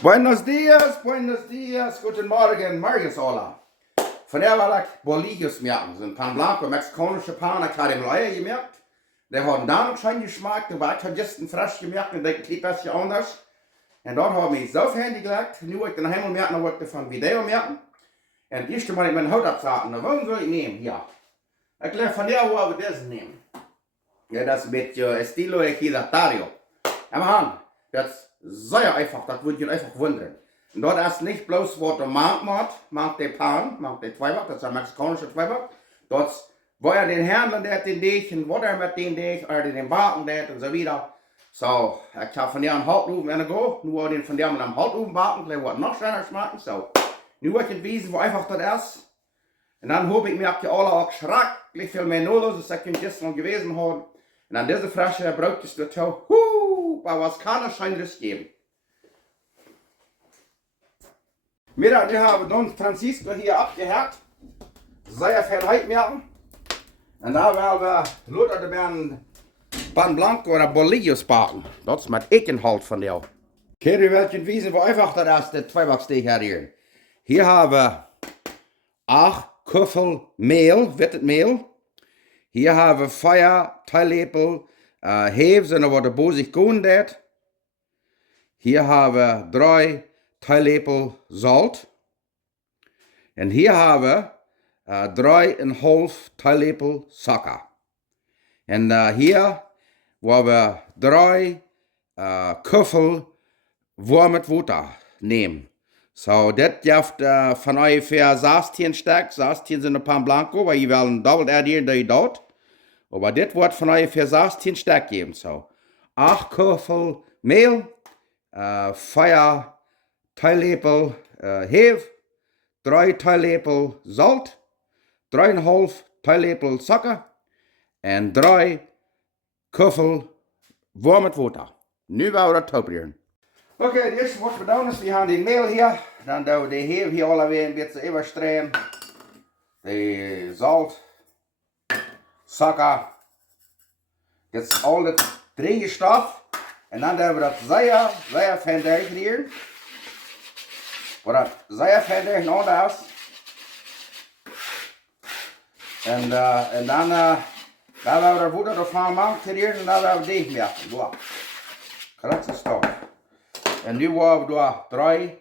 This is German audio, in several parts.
Buenos dias, guten Morgen, morgens alla. Vandaag wil ik bollillos merken. Zo'n pan blanco, Mexikanische pan, ik had hem leider gemerkt. Die hadden daar nog schon geschmeckt, aber ich habe just ein frisch gemerkt und denke, ein bisschen anders. Und dort habe ich so fertig gelegt, nu ich den Himmel merken, dann wollte ich von Video merken. Und das erste Mal ich meine Haut abzaten, was soll ich nehmen? Ja. Ich glaube, von der wo wir das nehmen. Ja, das mit Estilo Equidatario. Aber Han, das sei ja einfach, das würde ich einfach wundern. Und dort ist nicht bloß, was der macht der Pan, macht der Zweiback, das ist der mexikanische Zweiback. Dort war ja den Händler, der hat den Deeg, und Wasser mit den Deeg, oder den Baken, der und so wieder. So, ich habe von der einen Haltofen in der Go, nur den von der mit einem Haltofen backen, vielleicht wird noch schöner schmecken. So, nu wird ich wissen, wo einfach das ist. Und dann habe ich mir alle auch schrecklich viel mehr Null, als ich gestern gewesen habe. Und an diese frische Brot ist das so, aber was kann es Schöneres geben? Wir haben Don Francisco hier abgehört. Sehr viel Heid merken. Und da werden wir Luther de werden Pan Blanco oder Bollillos backen. Das ist mit Ekenhalt von der. Hier welchen wissen, wo einfach das ist, der Zweibacksteak hier. Hier haben wir 8 Köffel Mehl, wettet Mehl. Hier haben wir 4 Teellepel Heves, und da wird der Bosig geundet. Hier haben wir 3 Teellepel Salz. Und hier haben wir 3,5 Teellepel Zucker. Und hier haben wir 3 Köffel warmes Wasser nehmen. So, das gibt von ungefähr 16 Stück, 16 sind ein Pan Blanco, weil ich will doppelt addieren, die dort. Aber das wird von ungefähr 16 Stück geben. So, 8 Köffel Mehl, 4 Teellepel Hefe, 3 Teellepel Salz, 3,5 Teellepel Zucker und 3 Köffel warmes Wasser. Nu werden wir das probieren. Okay, das erste, was wir tun, ist, wir haben den Mehl hier, dann tun wir die Hefe hier alle wieder ein bisschen überstreuen, die Salz, Zucker, jetzt all das Drehstoff, und dann tun wir das sehr fein durchrühren. Oder sehr fein durcheinander ist. Und dann werden wir das Wasser davon machen, und dann werden wir Deeg merken. So. Krasse Stoff. Und nu haben wir 3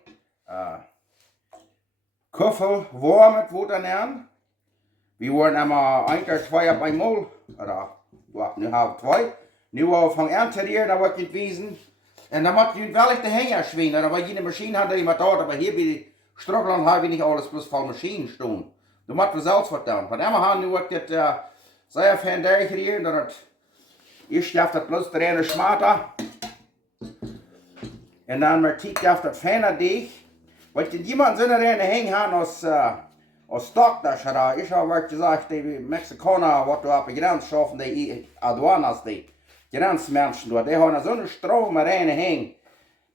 Köffel warmes Wasser nehmen. Wir wollen immer eigentlich 2 auf einmal. Oder, ja, nu haben wir 2. Nu haben wir von Ernte da wird gewesen. Und dann muss ich wirklich die Hänger schwingen. Aber jede Maschine hat da immer dort. Aber hier bei Struckland habe ich nicht alles bloß voll Maschinen stehen. Du musst was selbst was tun. Von immer haben wir das sehr fein durchrühren. Ich darf das bloß drin schmatter. Und dann mit Tieg auf das feiner Deeg. Weil jemand sind da hängen haben aus Stockdash. Ich habe gesagt, die Mexikaner, was du auf der Grenze schaffen, die Aduanas, die Grenzmenschen, die haben so einen Strom reinhängen.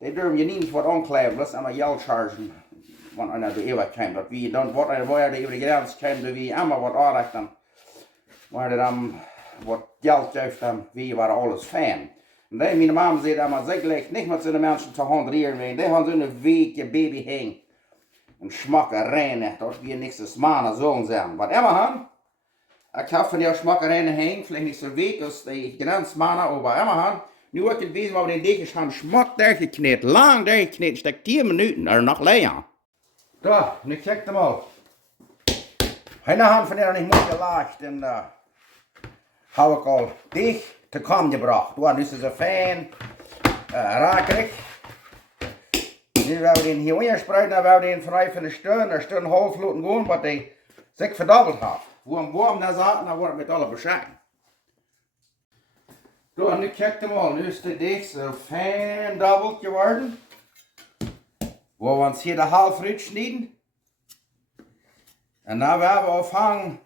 Die dürfen je nicht was ankleben, bloß einmal Geld chargen, wenn einer da überkommt. Dass wir dann, was einer vorher über die Grenze kommt, wie immer was anrechnen, weil die dann was Geld gibt, dann wie war alles fein. Und dann, meine Mama sagt immer, sicherlich nicht mit so den Menschen zu handrieren, die haben so eine weike Baby hängen. Und schmacken rein, dort wir nichts Mann sollen sein. Was immer haben, ich habe von der schmacken rein hängen, vielleicht nicht so weg als die Grenzmänner, aber immer haben. Nu heb ik het wezen waar we den Deeg is gaan smak durchgekneed, lang durchgekneed, stek 10 Minuten oder noch länger. Da, nu kijk hem al. Eine Hand von der nicht mooi gelacht en habe ich al Deeg te kam gebracht. Nu is het zo fijn, rakerig. Nu werden we den hier unspreiden, dan werden we den vrij van een Stunde half laten gaan, wat hij zich verdoppelt hat. Warm da zaten, dan wordt het met alle bescheiden. So, nu kijk hem al, nu is de Deeg zo fijn dobbelt geworden. Wo wir uns hier de half rut schneiden. Und dann werden wir aufhängen,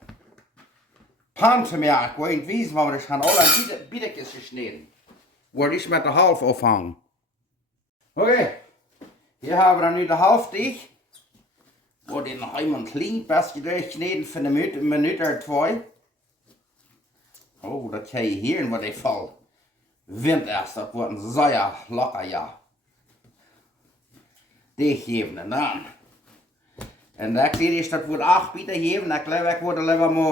Pan zu merken, wo ich wies, wo wir das haben alle Biedekes geschnitten. Wo ich mit der half aufhängen. Okay, hier haben wir nu de half Deeg. Wo den noch einmal klein bisschen durchschneiden für eine Minute oder 2. Oh, dat kan je hier wat ik val. Wind is, dat wordt een sehr locker, ja. Deeg geven en dan. En dan zie je dat wordt 8 bieten geven. Dan geloof ik wordt alleen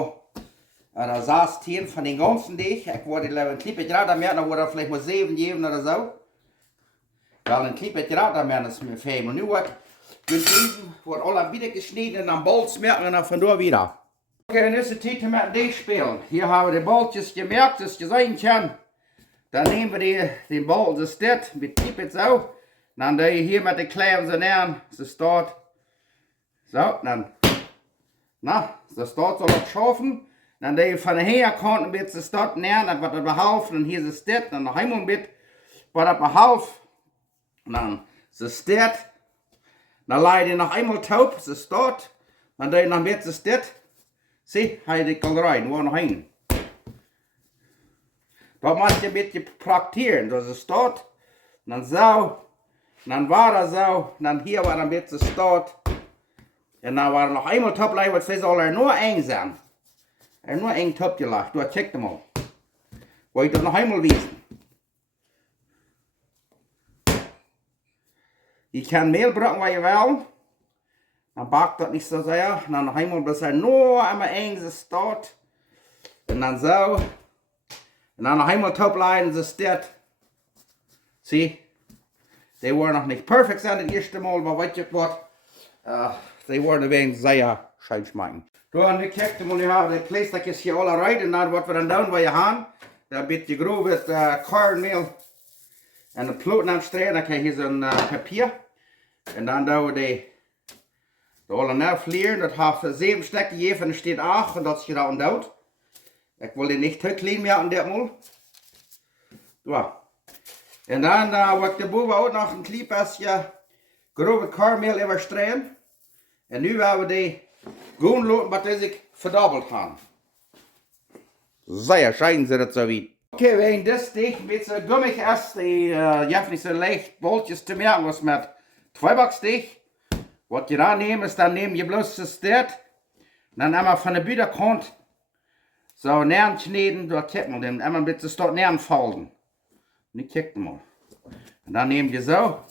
maar er 16 van die ganzen deeg. Ik word alleen een klein beetje raar meer, dan wordt er vielleicht maar 7 geven oder zo. Wel een klein beetje raar meer, dat is mir fijn. Maar nu wordt alle bieten gesneden en dan bol smerken en dan vandoor wieder. Oké, dan is het tijd om met deeg spelen. Hier hebben we de bolletjes gemerkt, dus je zijn kan. Dan nemen we den bol, dus dit, met knippen zo. Dan doe je hier met de kleven zo neer, zo staat. Zo, dan, nou, zo staat zo wat schaffen. Dan doe je van de herkant een beetje staat neer, dan wordt het behalve, dan hier is dit, dan nog eenmaal een beetje, wordt het behalve. Dan is dit. Dan laat je nog eenmaal taub, zo staat. Dan doe je nog een beetje dit. Zie, hij de kan rijden, waar nog heen. Dat moet je een beetje prakteren. Dus het staat, dan zo, dan war er zo, dan hier war een beetje staat. En dan war er nog eenmaal top liggen, wat zal er nur één zijn. Er nur één top gelegd, door check hem al. Wil je dat nog eenmaal weten? Je kan meel gebruiken wat je wil. Dan bakt dat niet zo zeer. En dan nog eenmaal bis er nur einmal één staat. En dan zo. En dan nog eenmaal top liggen, zo staat. Zie, die worden nog niet perfect zijn het eerste Mal, maar weet je wat? Die worden weer zeer schijn smaken. Toen nu kijkt je, nu hebben de kleestakjes hier alle rijden. En dan wat we dan doen, waar je gaan. Een beetje grof is kornmeel. En de ploten aanstrepen, dan krijg je zo'n papier. En dan doen we de alle nervlieren. Dat heeft 7 stekken gegeven en er staat 8. En dat is je dat dood. Ik wil die niet te klein maken, dit Mal. Ja. En dan wordt de boven ook nog een klein beetje grove kornmeel overstrepen. En nu hebben we die groen loten, wat ik verdubbeld gaan. Zeer schijn ze dat zo wie. Oké, wegen dit steek een beetje gummig is, die je hebt niet zo leicht bolletjes te merken als met tweebacksteeg. Wat je dan neemt, is dan neem je bloos das dit. Dan einmal van de buitenkant zo neer snijden, door kijk maar, dan einmal een beetje stot neer falden. Nu kijk maar. En dan neem je zo.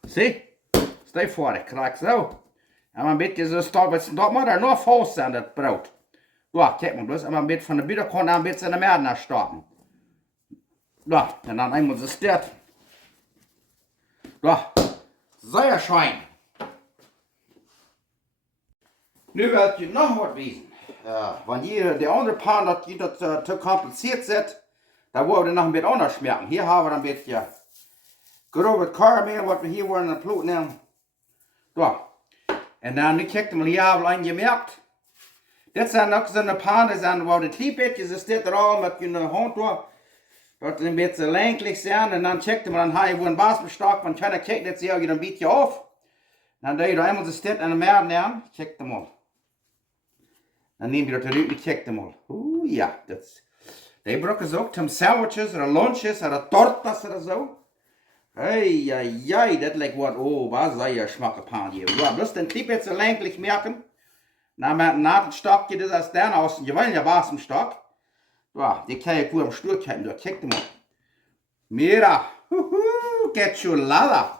Zie? Stel voor, ik krijg zo. En een beetje zo stot, dat moet er nog vast zijn, dat brood. Ja, kijk maar, bloß een beetje van de buitenkant een beetje in de midden naar starten. Ja, en dan eenmaal zo dit. Ja, zeer schijn. Nu wil je nog wat weten. Wanneer de andere pan dat je dat te compliceerd zit, dan worden we nog een beetje anders merken. Hier hebben we een beetje grove karamel, wat we hier worden aan het ploten nemen. Ja. En dan nu kijk je maar, hier hebben we een gemerkt. Dit zijn ook zo'n pannen, zijn waar de klein beetje is dit er al met je hand door. Dat een beetje länglich zijn en dan check je maar, dan heb je een basisstok van kleine kijk, dat zie je een beetje af. Dan doe je er eenmaal zo dit en de meer neer, check hem al. Dan neem je dat eruit en check hem al. Oeh ja, dat die gebruiken ze ook zum sandwiches of lunches of tortas of zo. Hey, dat lijkt wat, oh, wat zou je smaken pan hier. Ja, dus dan klein beetje länglich merken. Na met een nadelstokje, dat is dan aus je wil je basisstok. Ja, die kan je goed am Stuhl halten, da check mal. Mira, get chulada.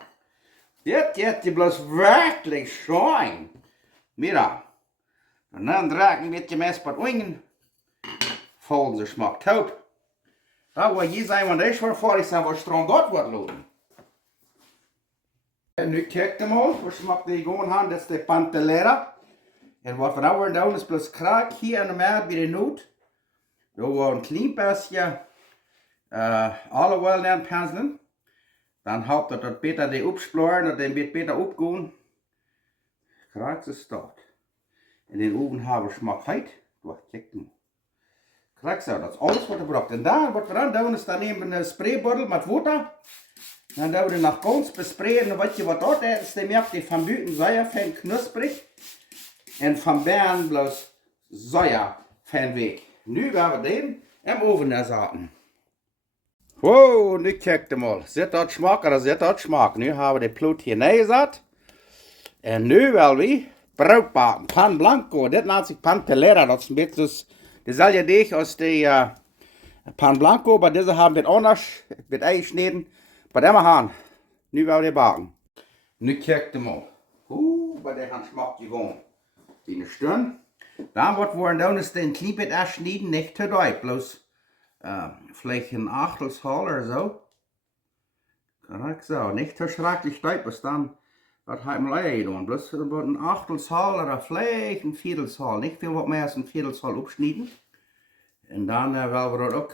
Dit geht die bloß wirklich schön. Mira. Und dann dragen wir mit dem Messer Ungen. Folgen sie schmeckt taub. Da wo je sein, wenn das schon vor ist, dann was strong Gott wird loben. Und nu kijkt mal, was schmeckt die gewoon haben, das ist die Pantelera. Und was wir da down ist bloß Krak hier an der Meer bei der Not. Da war ein klein bisschen Olive Oil in penselen. Dan houdt dat het beter die opsploren, dat het beter opgaan. Krijgt ze start. En den oven hebben we smakheid. Wacht, kijk nu. Krijgt zo, dat is alles wat er braucht. En daar, wat we dan doen, is dan nemen we een spraybottel met water. Dan doen we nog ganz besprayen. En weet je wat dat is? Die merkt die van buiten zeer fijn knusprig. En van binnen bloos zeer fijn weg. Nu gaan we den im oven zetten. Wow, nu kijk je mal. Zit dat smaak oder zit dat smaak? Nu hebben we de plout hier neergezet. En nu willen we brood bakken. Pan blanco, dit noemt zich pan telera. Dat is een beetje dezelfde deeg als de pan blanco. Maar deze hebben we anders, met eigen sneden. Maar dat gaan. Nu willen we bakken. Nu kijk hem mal. Bij de hand schmeckt gewoon. Die eine Stirn. Dann wird wir dann ist den Klippet erschneiden, nicht zu doll, bloß vielleicht ein Achtelshal oder so. Korrekt so, nicht zu schrecklich doll, bis dann wird halt mal leid und bloß wird ein Achtelshal oder vielleicht ein Viertelshal, nicht viel mehr als ein Viertelshal abschneiden. Und dann werden wir das auch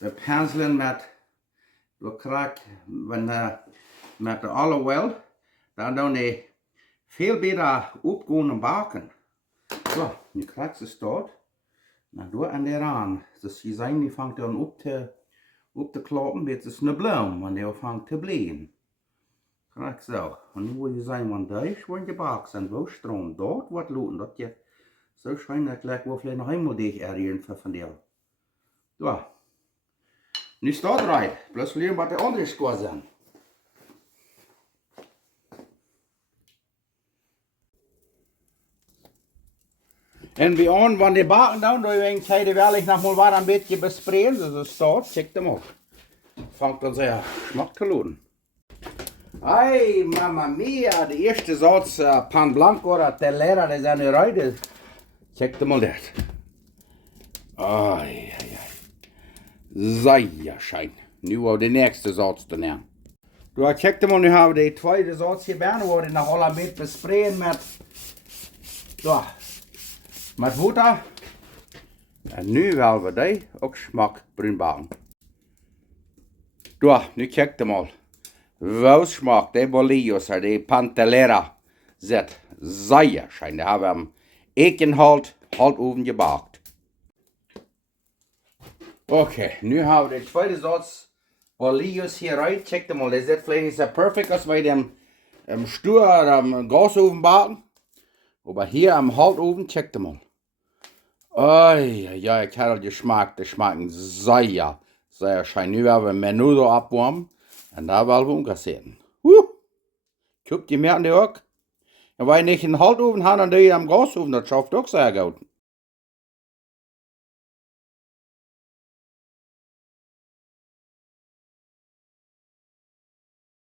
bepenselen mit, du kriegst, wenn mit der Olive Oil, dann die viel besser aufgehen und backen. So, nu kriegst du es dort. Na, du an der Rand. Das hier sein, die fängt dann auf zu klappen, wird es eine Blume, wenn der fängt zu blähen. Kriegst du auch. Und nu will ich sagen, wenn da ist, wollen die backen sind, wo Strom dort wird looten, das jetzt so scheint, dass gleich wo vielleicht noch einmal dich errieren von dir. So. Nu staat eruit. Plus leren wat de andere squads zijn. En wie aan, wanneer de baken dan, door een tijd wel ik nog maar wat een beetje bespreken, dus het staat, check hem op. Fangt dan sehr schmack te loten. Ay, mamma mia, de eerste Satz pan blanco oder telera, de zijn eruit. Check hem al dat. Ay, ay, ay. Seierschein. Nu wou de nächste Satz te nemen. Du check hem al, nu hebben we de tweede Satz hier bijna, waar we nog al een beetje bespreken met, met water. En nu willen we die ook smak bruin bakken. Nu check hem al. Wel smaakt de bollillos, de pantelera, zet Seierschein. Die hebben we hem ekenhalt, halt oven gebakt. Oké, nu hebben we de tweede Satz bollillos hier uit. Check hem al, dat zit vielleicht so perfect als wij dem Stuhl oder am Gasofen backen. Aber hier am Haltofen, check hem al. Ja, ich habe den Geschmack, die schmecken sehr schein. Nu werden wir Menudo abwarmen und da wollen wir umkassieren. Guck, die merken die auch. Und wenn ich einen Haltofen habe, dann die am Gasofen, das schafft auch sehr gut.